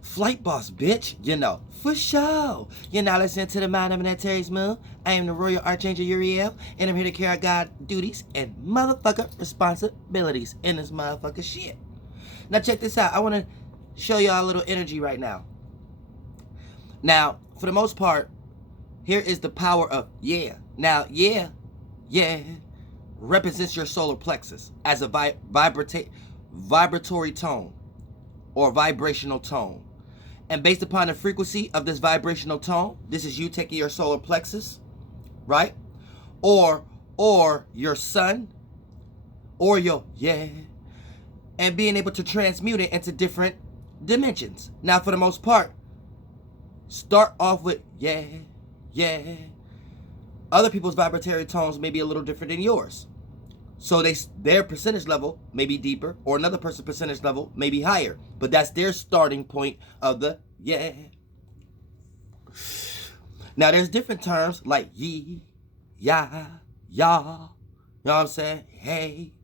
Flight boss, bitch, you know, for sure. You're now listening to the Mind of TRANSMUTE. I am the Royal Archangel Uriel, and I'm here to carry out God duties and motherfucker responsibilities in this motherfucker shit. Now check this out. I want to show y'all a little energy right now. Now, for the most part, here is the power of yeah. Now, yeah represents your solar plexus as a vibratory tone or vibrational tone. And based upon the frequency of this vibrational tone, this is you taking your solar plexus, right? Or your sun, or your and being able to transmute it into different dimensions. Now, for the most part, start off with yeah. Other people's vibratory tones may be a little different than yours. So their percentage level may be deeper, or another person's percentage level may be higher. But that's their starting point of the yeah. Now there's different terms like yee, ya, ya. You know what I'm saying? Hey.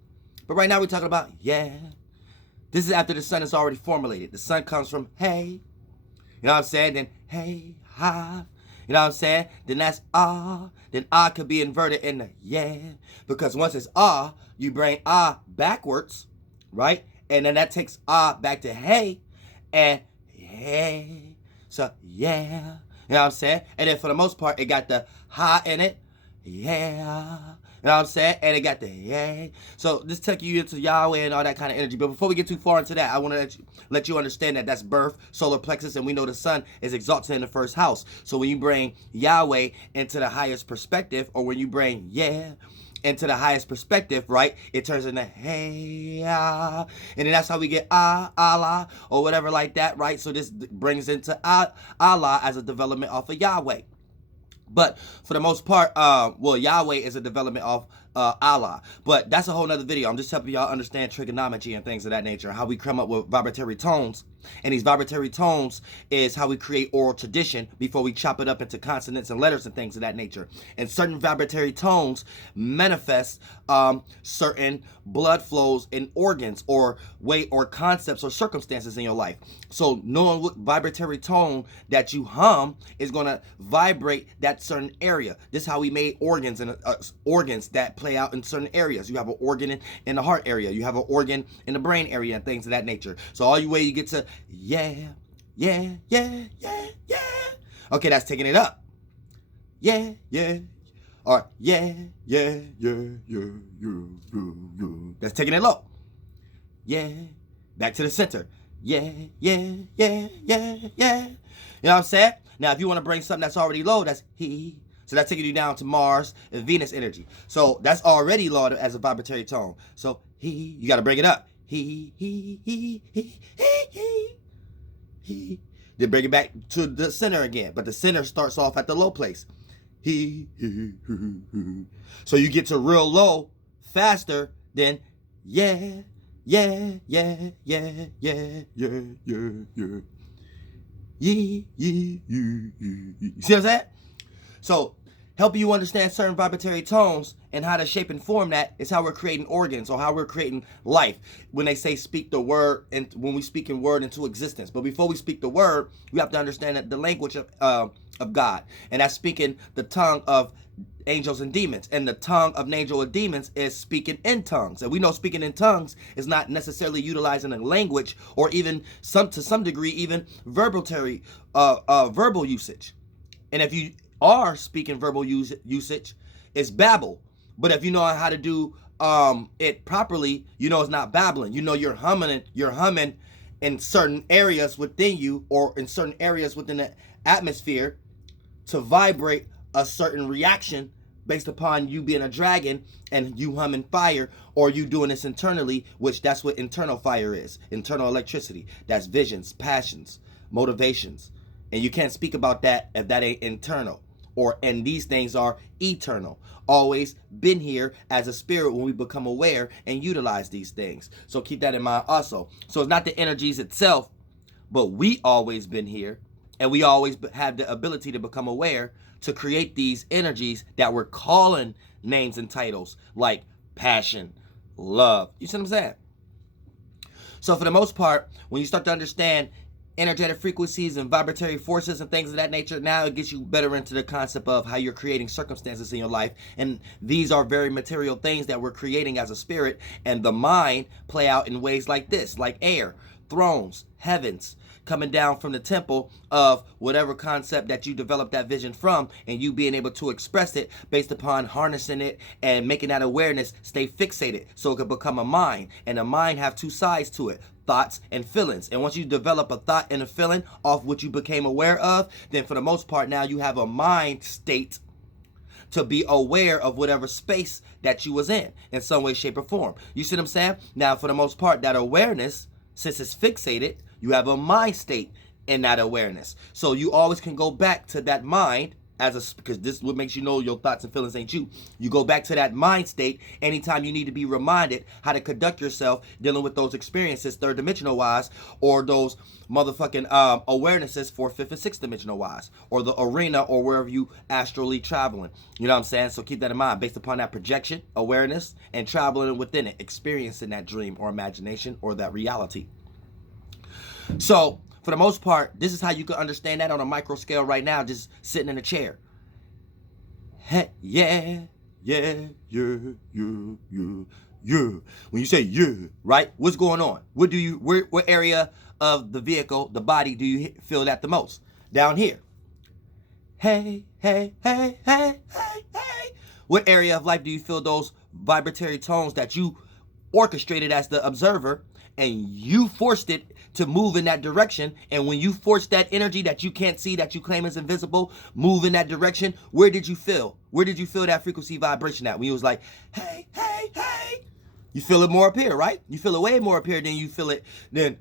But right now we're talking about yeah. This is after the sun is already formulated. The sun comes from hey. You know what I'm saying? Then hey, ha. You know what I'm saying? Then that's ah. Then ah could be inverted into yeah. Because once it's ah, you bring ah backwards, right? And then that takes ah back to hey. And hey. So yeah. You know what I'm saying? And then for the most part, it got the ha in it. Yeah. You know what I'm saying? And it got the yeah. So this took you into Yahweh and all that kind of energy. But before we get too far into that, I want to let you understand that that's birth, solar plexus, and we know the sun is exalted in the first house. So when you bring Yahweh into the highest perspective, or when you bring yeah into the highest perspective, right, it turns into hey, ah. And then that's how we get Allah, or whatever like that, right? So this brings into Allah as a development off of Yahweh. But for the most part, well, Yahweh is a development of Allah. But that's a whole nother video. I'm just helping y'all understand trigonometry and things of that nature, how we come up with vibratory tones. And these vibratory tones is how we create oral tradition before we chop it up into consonants and letters and things of that nature. And certain vibratory tones manifest certain blood flows in organs or way or concepts or circumstances in your life. So knowing what vibratory tone that you hum is going to vibrate that certain area. This is how we made organs and organs that play out in certain areas. You have an organ in the heart area. You have an organ in the brain area and things of that nature. So all you way you get to yeah. Okay, that's taking it up. Yeah. Or yeah. That's taking it low. Yeah. Back to the center. Yeah. You know what I'm saying? Now, if you want to bring something that's already low, that's he. So that's taking you down to Mars and Venus energy. So that's already low as a vibratory tone. So he, you got to bring it up. He. Then bring it back to the center again. But the center starts off at the low place. He. So you get to real low faster than yeah. You see what I'm saying? So helping you understand certain vibratory tones and how to shape and form that is how we're creating organs or how we're creating life. When they say speak the word, and when we speak in word into existence. But before we speak the word, we have to understand that the language of God. And that's speaking the tongue of angels and demons. And the tongue of an angel and demons is speaking in tongues. And we know speaking in tongues is not necessarily utilizing a language or even to some degree even verbal usage. And if you are speaking verbal usage, it's babble. But if you know how to do it properly, you know it's not babbling. You know you're humming in certain areas within you or in certain areas within the atmosphere to vibrate a certain reaction based upon you being a dragon and you humming fire, or you doing this internally, which that's what internal fire is. Internal electricity. That's visions, passions, motivations. And you can't speak about that if that ain't internal. And these things are eternal. Always been here as a spirit when we become aware and utilize these things. So keep that in mind also. So it's not the energies itself, but we always been here. And we always have the ability to become aware to create these energies that we're calling names and titles like passion, love. You see what I'm saying? So for the most part, when you start to understand energetic frequencies and vibratory forces and things of that nature. Now it gets you better into the concept of how you're creating circumstances in your life. And these are very material things that we're creating as a spirit. And the mind play out in ways like this, like air, thrones, heavens, coming down from the temple of whatever concept that you developed that vision from, and you being able to express it based upon harnessing it and making that awareness stay fixated so it could become a mind. And a mind have two sides to it, thoughts and feelings. And once you develop a thought and a feeling off what you became aware of, then for the most part now you have a mind state to be aware of whatever space that you was in some way, shape, or form. You see what I'm saying? Now for the most part, that awareness, since it's fixated, you have a mind state in that awareness. So you always can go back to that mind because this is what makes you know your thoughts and feelings ain't you. You go back to that mind state anytime you need to be reminded how to conduct yourself dealing with those experiences, third dimensional wise, or those motherfucking awarenesses, fourth, fifth, and sixth dimensional wise, or the arena, or wherever you astrally traveling. You know what I'm saying? So keep that in mind based upon that projection, awareness, and traveling within it, experiencing that dream or imagination or that reality. So for the most part, this is how you can understand that on a micro scale right now, just sitting in a chair. Hey, yeah. When you say yeah, right? What's going on? What area of the vehicle, the body, do you feel that the most? Down here. Hey. What area of life do you feel those vibratory tones that you orchestrated as the observer, and you forced it to move in that direction? And when you force that energy that you can't see, that you claim is invisible, move in that direction, where did you feel? Where did you feel that frequency vibration at? When you was like, hey. You feel it more up here, right? You feel it way more up here than you feel it then,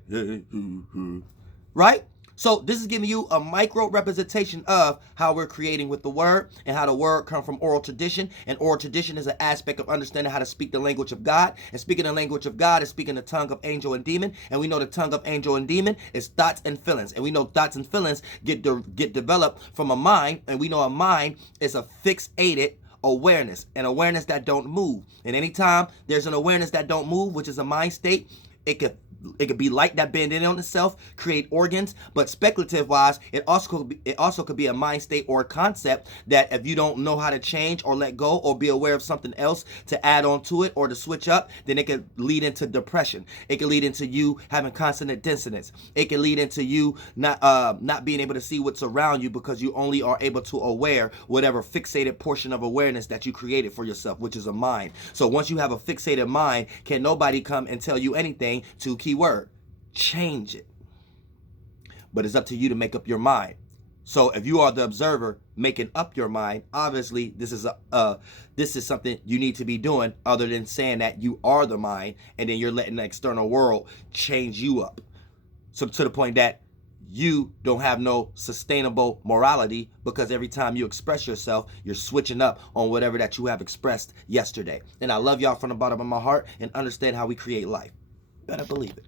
right? So this is giving you a micro representation of how we're creating with the word, and how the word comes from oral tradition. And oral tradition is an aspect of understanding how to speak the language of God. And speaking the language of God is speaking the tongue of angel and demon. And we know the tongue of angel and demon is thoughts and feelings. And we know thoughts and feelings get developed from a mind. And we know a mind is a fixated awareness, an awareness that don't move. And anytime there's an awareness that don't move, which is a mind state, it could be light that bend in on itself, create organs. But speculative wise, it also could be a mind state or a concept that if you don't know how to change or let go or be aware of something else to add on to it or to switch up, then it could lead into depression. It could lead into you having consonant dissonance. It could lead into you not being able to see what's around you because you only are able to aware whatever fixated portion of awareness that you created for yourself, which is a mind. So once you have a fixated mind, can nobody come and tell you anything to keyword change it. But it's up to you to make up your mind. So if you are the observer making up your mind, obviously this is something you need to be doing, other than saying that you are the mind and then you're letting the external world change you up. So to the point that you don't have no sustainable morality, because every time you express yourself, you're switching up on whatever that you have expressed yesterday. And I love y'all from the bottom of my heart and understand how we create life. Better believe it.